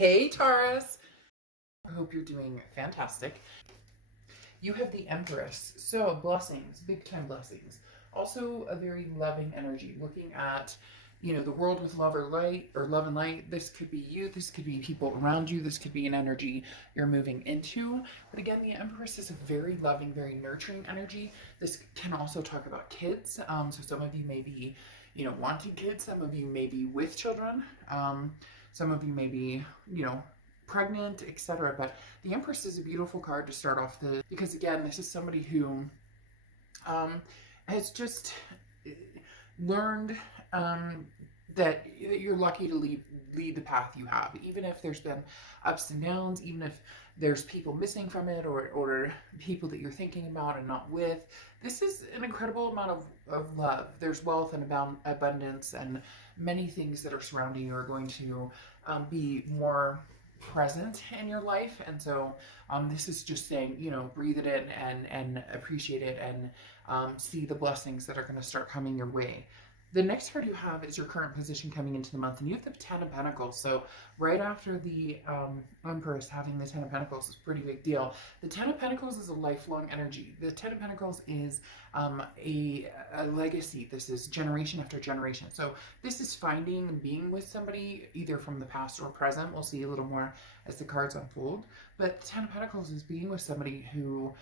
Hey Taurus! I hope you're doing fantastic. You have the Empress, so blessings, big time blessings. Also a very loving energy, looking at, the world with love or light or love and light. This could be you, this could be people around you, this could be an energy you're moving into. But again, the Empress is a very loving, very nurturing energy. This can also talk about kids. So some of you may be, wanting kids, some of you may be with children. Some of you may be, pregnant, etc. But the Empress is a beautiful card to start off because again, this is somebody who has just learned that you're lucky to lead the path you have, even if there's been ups and downs, even if there's people missing from it or people that you're thinking about and not with. This is an incredible amount of love. There's wealth and abundance, and many things that are surrounding you are going to be more present in your life. And so this is just saying, breathe it in and appreciate it, and see the blessings that are going to start coming your way. The next card you have is your current position coming into the month, and you have the Ten of Pentacles. So right after the Empress, having the Ten of Pentacles is a pretty big deal. The Ten of Pentacles is a lifelong energy. The Ten of Pentacles is a legacy. This is generation after generation. So this is finding and being with somebody either from the past or present. We'll see a little more as the cards unfold. But the Ten of Pentacles is being with somebody who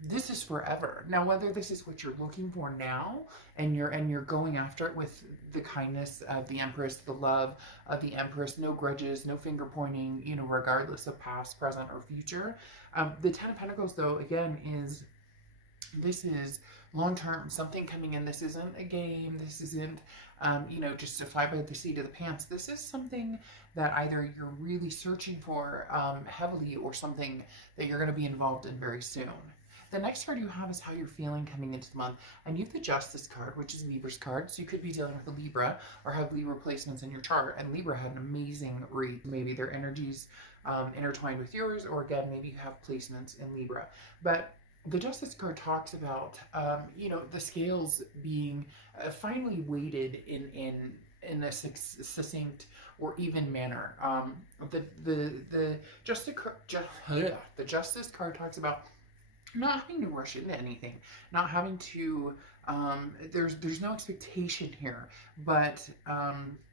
this is forever. Now, whether this is what you're looking for now and you're going after it with the kindness of the Empress, the love of the Empress, no grudges, no finger pointing, regardless of past, present, or future. The Ten of Pentacles, though, again, this is long-term, something coming in. This isn't a game. This isn't, just a fly by the seat of the pants. This is something that either you're really searching for heavily, or something that you're going to be involved in very soon. The next card you have is how you're feeling coming into the month. And you have the Justice card, which is Libra's card. So you could be dealing with a Libra or have Libra placements in your chart. And Libra had an amazing read. Maybe their energies intertwined with yours, or again, maybe you have placements in Libra. But the Justice card talks about, the scales being finally weighted in a succinct or even manner. The Justice card talks about not having to rush into anything, not having to, there's no expectation here, but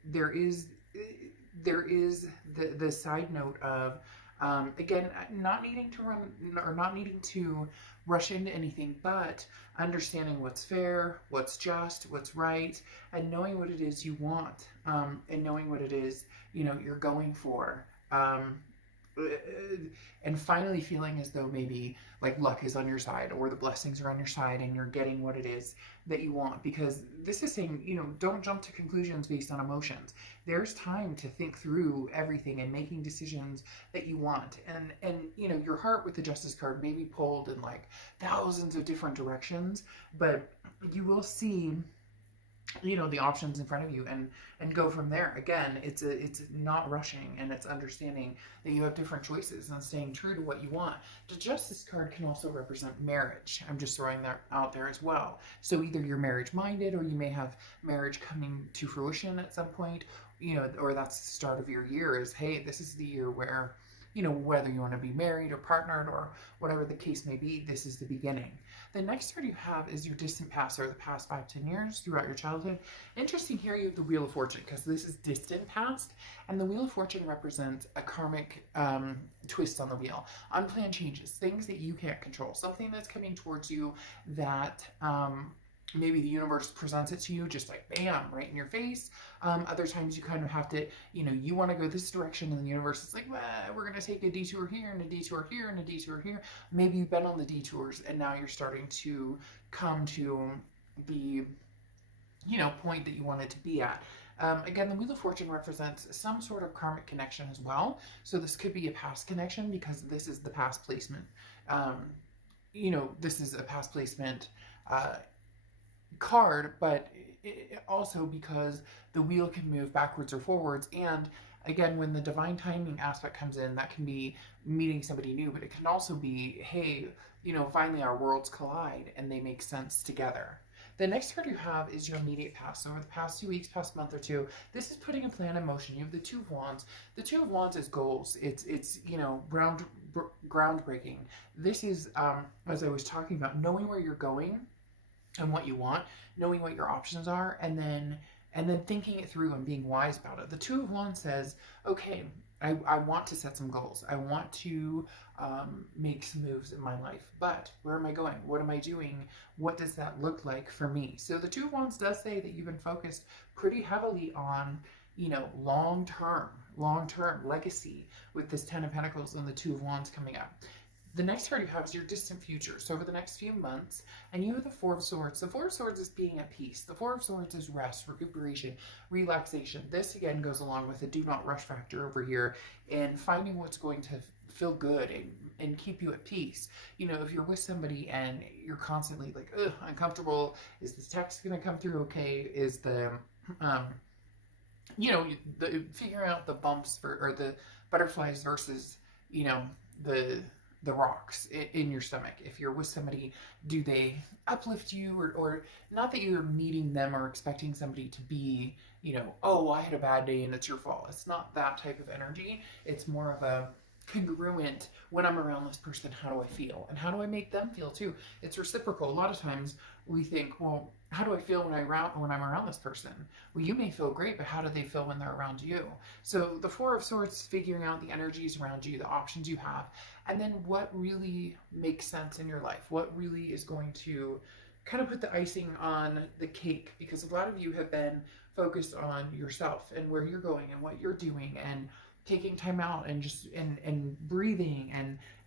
there is the side note of, again, not needing to run or not needing to rush into anything, but understanding what's fair, what's just, what's right, and knowing what it is you want, and knowing what it is, you're going for. And finally feeling as though maybe like luck is on your side, or the blessings are on your side, and you're getting what it is that you want. Because this is saying, don't jump to conclusions based on emotions. There's time to think through everything and making decisions that you want. And your heart with the Justice card may be pulled in like thousands of different directions, but you will see the options in front of you and go from there. Again, it's not rushing, and it's understanding that you have different choices and staying true to what you want. The Justice card can also represent marriage. I'm just throwing that out there as well. So either you're marriage minded, or you may have marriage coming to fruition at some point, or that's the start of your year is, hey, this is the year where, whether you want to be married or partnered or whatever the case may be, this is the beginning. The next card you have is your distant past, or the past 5-10 years throughout your childhood. Interesting here, you have the Wheel of Fortune, because this is distant past, and the Wheel of Fortune represents a karmic twist on the wheel. Unplanned changes, things that you can't control, something that's coming towards you that maybe the universe presents it to you just like bam, right in your face. Other times you kind of have to, you want to go this direction, and the universe is like, well, we're going to take a detour here and a detour here and a detour here. Maybe you've been on the detours, and now you're starting to come to the, point that you wanted to be at. Again, the Wheel of Fortune represents some sort of karmic connection as well. So this could be a past connection, because this is the past placement. This is a past placement card, but also because the wheel can move backwards or forwards. And again, when the divine timing aspect comes in, that can be meeting somebody new, but it can also be, hey, finally our worlds collide and they make sense together. The next card you have is your immediate past. So over the past 2 weeks, past month or two, this is putting a plan in motion. You have the Two of Wands. The Two of Wands is goals. It's you know, groundbreaking. This is, as I was talking about, knowing where you're going and what you want, knowing what your options are, and then thinking it through and being wise about it. The Two of Wands says, okay, I want to set some goals. I want to make some moves in my life, but where am I going? What am I doing? What does that look like for me? So the Two of Wands does say that you've been focused pretty heavily on, you know, long-term legacy with this Ten of Pentacles and the Two of Wands coming up. The next card you have is your distant future. So over the next few months, and you have the Four of Swords. The Four of Swords is being at peace. The Four of Swords is rest, recuperation, relaxation. This again goes along with the do not rush factor over here and finding what's going to feel good and keep you at peace. You know, if you're with somebody and you're constantly like, ugh, uncomfortable, is this text going to come through okay? Is the, you know, figuring out the bumps or the butterflies versus, you know, the rocks in your stomach. If you're with somebody, do they uplift you or not that you're meeting them or expecting somebody to be, you know, oh, I had a bad day and it's your fault. It's not that type of energy. It's more of a congruent, when I'm around this person, how do I feel? And how do I make them feel too? It's reciprocal. A lot of times we think, well, how do I feel when I'm around this person? Well, you may feel great, but how do they feel when they're around you? So the Four of Swords, figuring out the energies around you, the options you have, and then what really makes sense in your life, what really is going to kind of put the icing on the cake, because a lot of you have been focused on yourself and where you're going and what you're doing and taking time out and just and breathing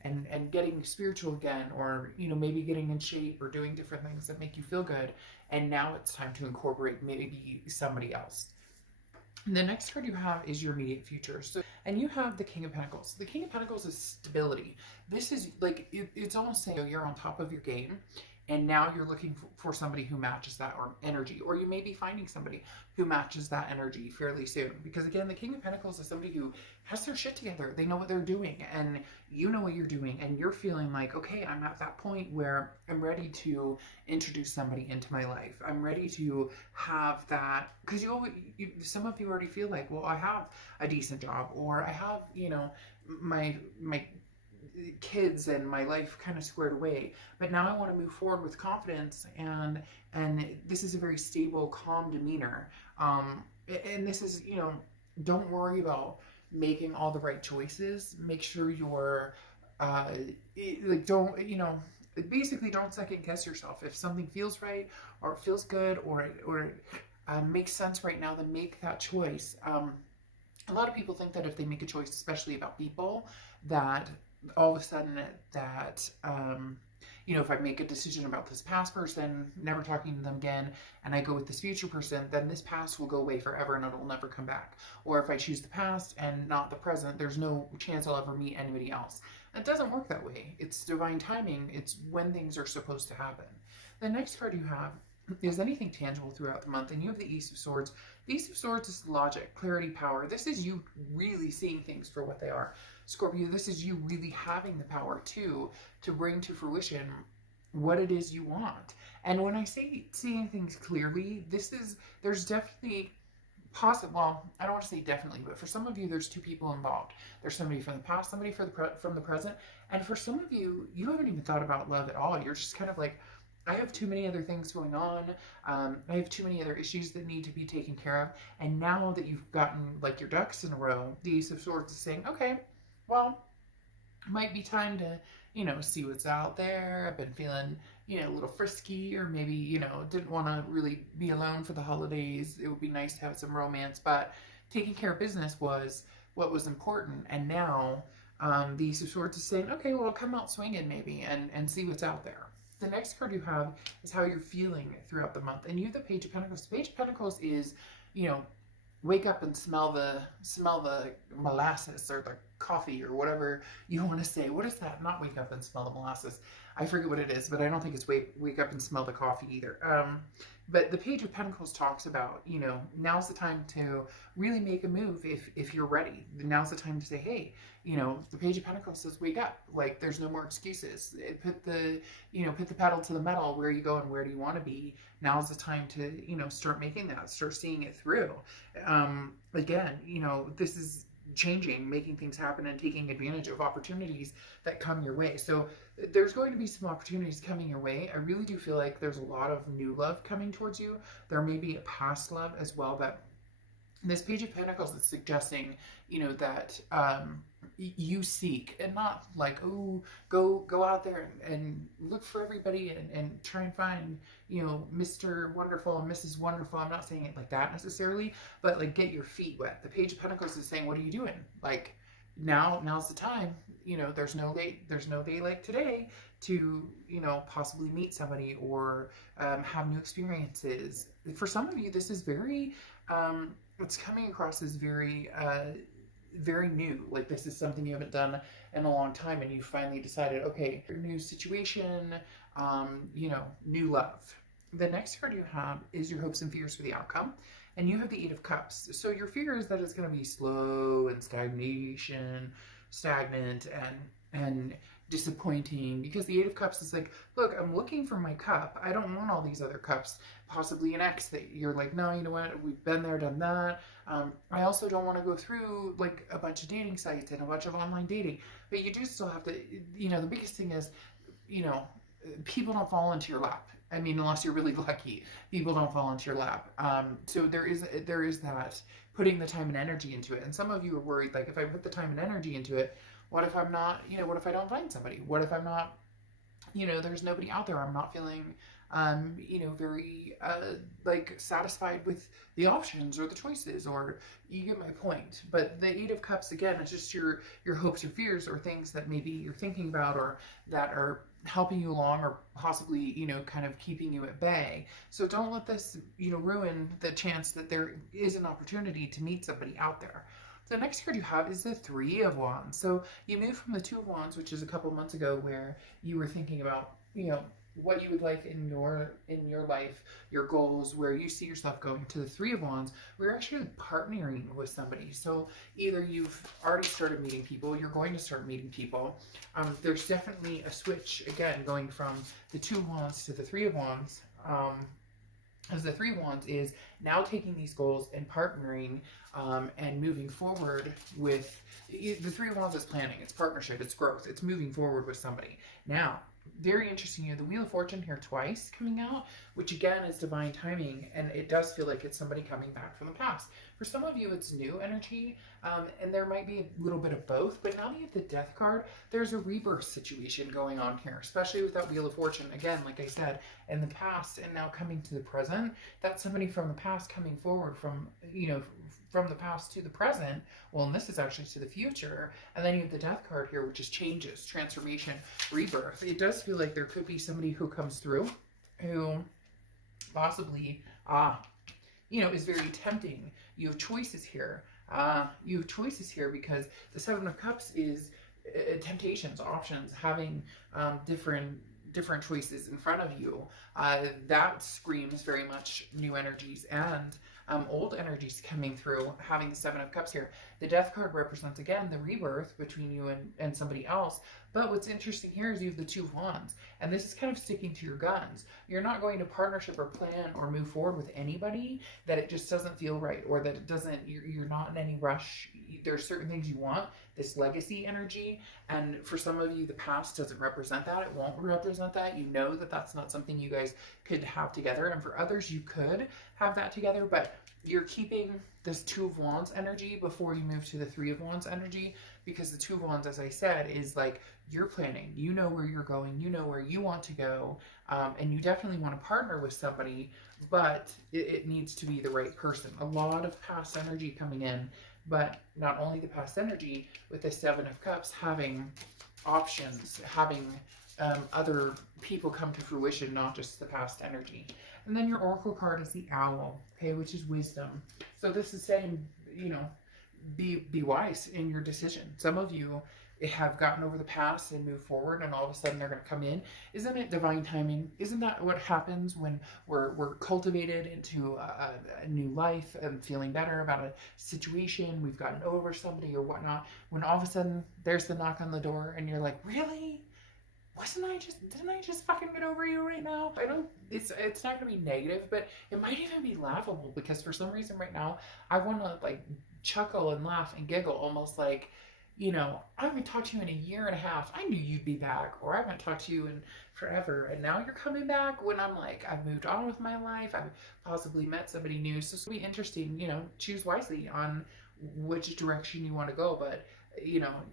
and getting spiritual again, or you know, maybe getting in shape or doing different things that make you feel good. And now it's time to incorporate maybe somebody else. The next card you have is your immediate future. So, and you have the King of Pentacles. The King of Pentacles is stability. This is like, it's almost saying you're on top of your game, and now you're looking for somebody who matches that or energy, or you may be finding somebody who matches that energy fairly soon. Because again, the King of Pentacles is somebody who has their shit together. They know what they're doing, and you know what you're doing, and you're feeling like, okay, I'm at that point where I'm ready to introduce somebody into my life. I'm ready to have that, because some of you already feel like, well, I have a decent job, or I have, you know, my kids and my life kind of squared away, but now I want to move forward with confidence, and this is a very stable, calm demeanor, and this is, you know, don't worry about making all the right choices. Make sure you're like, don't, you know, basically don't second guess yourself. If something feels right or feels good or makes sense right now, then make that choice. A lot of people think that if they make a choice, especially about people, that all of a sudden that, you know, if I make a decision about this past person, never talking to them again, and I go with this future person, then this past will go away forever and it'll never come back. Or if I choose the past and not the present, there's no chance I'll ever meet anybody else. It doesn't work that way. It's divine timing. It's when things are supposed to happen. The next card you have is anything tangible throughout the month, and you have the Ace of Swords. The Ace of Swords is logic, clarity, power. This is you really seeing things for what they are. Scorpio, this is you really having the power to bring to fruition what it is you want. And when I say seeing things clearly, there's definitely well, I don't want to say definitely, but for some of you, there's two people involved. There's somebody from the past, somebody from the present, and for some of you, you haven't even thought about love at all. You're just kind of like, I have too many other things going on. I have too many other issues that need to be taken care of. And now that you've gotten like your ducks in a row, the Ace of Swords is saying, okay, well, it might be time to, you know, see what's out there. I've been feeling, you know, a little frisky, or maybe, you know, didn't want to really be alone for the holidays. It would be nice to have some romance, but taking care of business was what was important. And now the Ace of Swords is saying, okay, well, come out swinging maybe and see what's out there. The next card you have is how you're feeling throughout the month. And you have the Page of Pentacles. The Page of Pentacles is, you know, wake up and smell the molasses, or the coffee or whatever you want to say. What is that? Not wake up and smell the molasses. I forget what it is, but I don't think it's wake up and smell the coffee either. But the Page of Pentacles talks about, you know, now's the time to really make a move if you're ready. Now's the time to say, hey, you know, the Page of Pentacles says wake up. Like, there's no more excuses. Put the pedal to the metal. Where are you going? Where do you want to be? Now's the time to, you know, start making that, start seeing it through. Again, you know, this is changing, making things happen, and taking advantage of opportunities that come your way. So there's going to be some opportunities coming your way. I really do feel like there's a lot of new love coming towards you. There may be a past love as well, but this Page of Pentacles is suggesting, you know, that you seek, and not like, oh, go out there and look for everybody and try and find, you know, Mr. Wonderful and Mrs. Wonderful. I'm not saying it like that necessarily, but like, get your feet wet. The Page of Pentacles is saying, what are you doing? Like, now's the time. You know, there's no day like today to, you know, possibly meet somebody or have new experiences. For some of you, this is very it's coming across as very very new. Like, this is something you haven't done in a long time, and you finally decided, okay, new situation, you know, new love. The next card you have is your hopes and fears for the outcome, and you have the Eight of Cups. So your fear is that it's going to be slow and stagnant and disappointing, because the Eight of Cups is like, look, I'm looking for my cup. I don't want all these other cups. Possibly an ex that you're like, no, you know what, we've been there, done that. I also don't want to go through like a bunch of dating sites and a bunch of online dating, but you do still have to, you know, the biggest thing is, you know, people don't fall into your lap. I mean, unless you're really lucky, people don't fall into your lap. So there is that, putting the time and energy into it. And some of you are worried, like, if I put the time and energy into it, what if I'm not, you know, what if I don't find somebody? What if I'm not, you know, there's nobody out there. I'm not feeling, you know, very, like, satisfied with the options or the choices, or you get my point. But the Eight of Cups, again, it's just your hopes or fears, or things that maybe you're thinking about, or that are helping you along, or possibly, you know, kind of keeping you at bay. So don't let this, you know, ruin the chance that there is an opportunity to meet somebody out there. The next card you have is the Three of Wands. So you moved from the Two of Wands, which is a couple months ago, where you were thinking about, you know, what you would like in your life, your goals, where you see yourself going, to the Three of Wands, where you're actually partnering with somebody. So either you've already started meeting people, you're going to start meeting people. There's definitely a switch, again, going from the Two of Wands to the Three of Wands. As the Three of Wands is now taking these goals and partnering and moving forward with, the Three of Wands is planning, it's partnership, it's growth, it's moving forward with somebody. Now, very interesting, you have the Wheel of Fortune here twice coming out, which again is divine timing, and it does feel like it's somebody coming back from the past. For some of you, it's new energy, and there might be a little bit of both, but now that you have the Death card, there's a rebirth situation going on here, especially with that Wheel of Fortune. Again, like I said, in the past and now coming to the present, that's somebody from the past coming forward from, you know, from the past to the present. Well, and this is actually to the future. And then you have the Death card here, which is changes, transformation, rebirth. It does feel like there could be somebody who comes through who possibly, you know, is very tempting. You have choices here. You have choices here because the Seven of Cups is temptations, options, having different choices in front of you. That screams very much new energies and old energies coming through, having the Seven of Cups here. The Death card represents, again, the rebirth between you and somebody else. But what's interesting here is you have the Two of Wands, and this is kind of sticking to your guns. You're not going to partnership or plan or move forward with anybody that it just doesn't feel right, or that it doesn't, you're not in any rush. There's certain things you want, this legacy energy, and for some of you, the past doesn't represent that. It won't represent that. You know that that's not something you guys could have together, and for others, you could have that together, but you're keeping this Two of Wands energy before you move to the Three of Wands energy, because the Two of Wands, as I said, is like, you're planning, you know where you're going, you know where you want to go, and you definitely want to partner with somebody, but it needs to be the right person. A lot of past energy coming in, but not only the past energy, with the Seven of Cups, having options, having other people come to fruition, not just the past energy. And then your Oracle card is the Owl, okay, which is wisdom. So this is saying, you know, be wise in your decision. Some of you have gotten over the past and moved forward, and all of a sudden they're going to come in. Isn't it divine timing? Isn't that what happens when we're cultivated into a new life and feeling better about a situation? We've gotten over somebody or whatnot. When all of a sudden there's the knock on the door, and you're like, really? Didn't I just fucking get over you right now? I don't, it's not gonna be negative, but it might even be laughable, because for some reason right now I want to like chuckle and laugh and giggle, almost like, I haven't talked to you in a year and a half. I knew you'd be back, or I haven't talked to you in forever, and now you're coming back, when I'm like, I've moved on with my life, I've possibly met somebody new. So it'll be interesting, choose wisely on which direction you want to go. But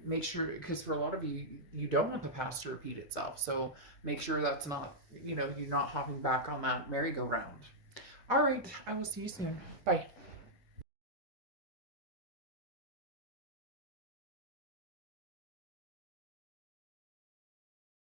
make sure, because for a lot of you, you don't want the past to repeat itself. So make sure that's not, you're not hopping back on that merry-go-round. All right, I will see you soon. Bye.